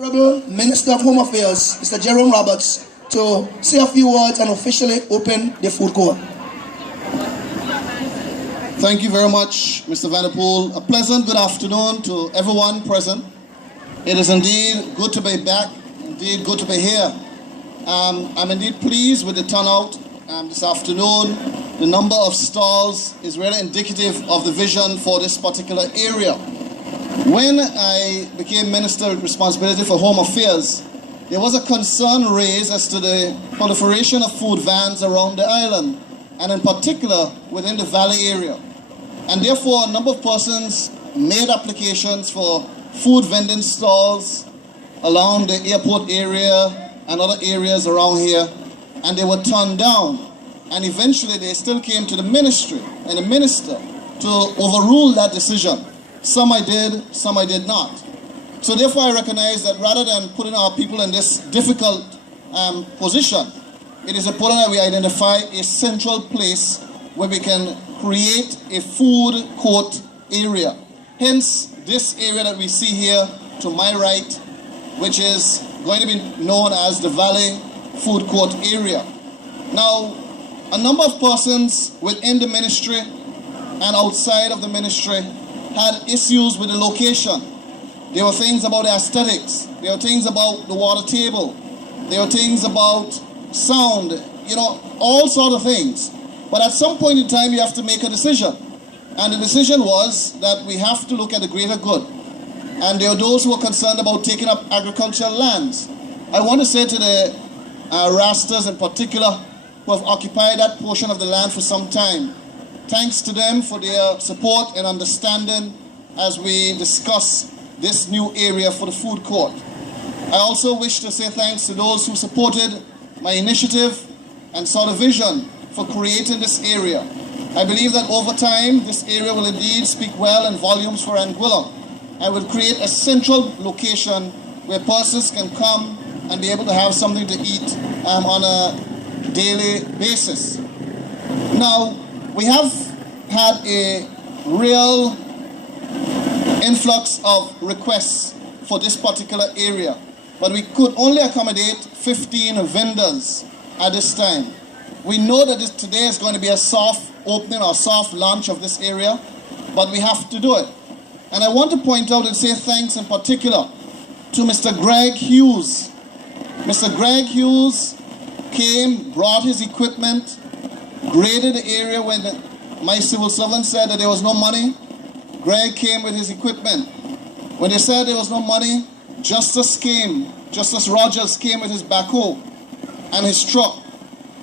Honorable Minister of Home Affairs, Mr. Jerome to say a few words and officially open the food court. Thank you very much, Mr. Vanderpool. A pleasant good afternoon to everyone present. It is indeed good to be back, indeed good to be here. I'm indeed pleased with the turnout this afternoon. The number of stalls is really indicative of the vision for this particular area. When I became Minister with responsibility for Home Affairs, there was a concern raised as to the proliferation of food vans around the island, and in particular within the valley area. And therefore, a number of persons made applications for food vending stalls along the airport area and other areas around here, and they were turned down. And eventually they still came to the ministry and the minister to overrule that decision. Some I did, some I did not. So therefore I recognize that rather than putting our people in this difficult position, it is important that we identify a central place where we can create a food court area. Hence, this area that we see here to my right, which is going to be known as the Valley Food Court area. Now, a number of persons within the ministry and outside of the ministry had issues with the location. There were things about the aesthetics. There were things about the water table. There were things about sound, all sort of things. But at some point in time, you have to make a decision. And the decision was that we have to look at the greater good. And there are those who are concerned about taking up agricultural lands. I want to say to the Rastas in particular, who have occupied that portion of the land for some time, thanks to them for their support and understanding as we discuss this new area for the food court. I also wish to say thanks to those who supported my initiative and saw the vision for creating this area. I believe that over time, this area will indeed speak well in volumes for Anguilla and will create a central location where persons can come and be able to have something to eat on a daily basis. Now, we have had a real influx of requests for this particular area, but we could only accommodate 15 vendors at this time. We know that today is going to be a soft opening or soft launch of this area, but we have to do it. And I want to point out and say thanks in particular to Mr. Greg Hughes. Mr. Greg Hughes came, brought his equipment, graded the area when my civil servant said that there was no money. Greg came with his equipment. When they said there was no money, Justice Rogers came with his backhoe and his truck.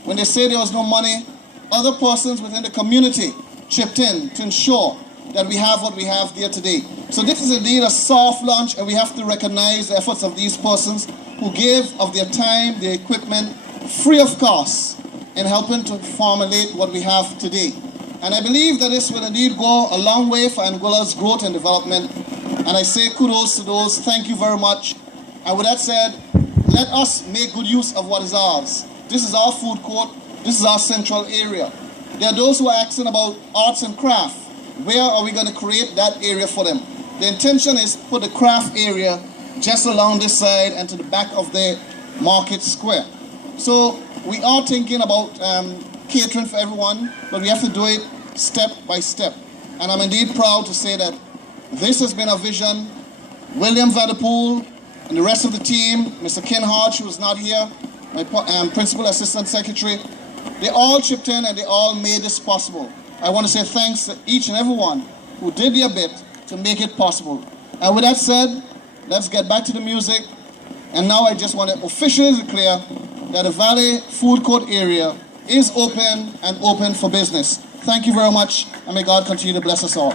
When they said there was no money, other persons within the community chipped in to ensure that we have what we have there today. So this is indeed a soft launch, and we have to recognize the efforts of these persons who gave of their time, their equipment, free of cost in helping to formulate what we have today. And I believe that this will indeed go a long way for Anguilla's growth and development. And I say kudos to those. Thank you very much. And with that said, let us make good use of what is ours. This is our food court. This is our central area. There are those who are asking about arts and craft. Where are we going to create that area for them? The intention is to put the craft area just along this side and to the back of the market square. So we are thinking about catering for everyone, but we have to do it step by step. And I'm indeed proud to say that this has been a vision. William Vanderpool and the rest of the team, Mr. Ken Hodge, who is not here, my Principal Assistant Secretary, they all chipped in and they all made this possible. I want to say thanks to each and everyone who did their bit to make it possible. And with that said, let's get back to the music. And now I just want to officially declare that the Valley Food Court area is open and open for business. Thank you very much, and may God continue to bless us all.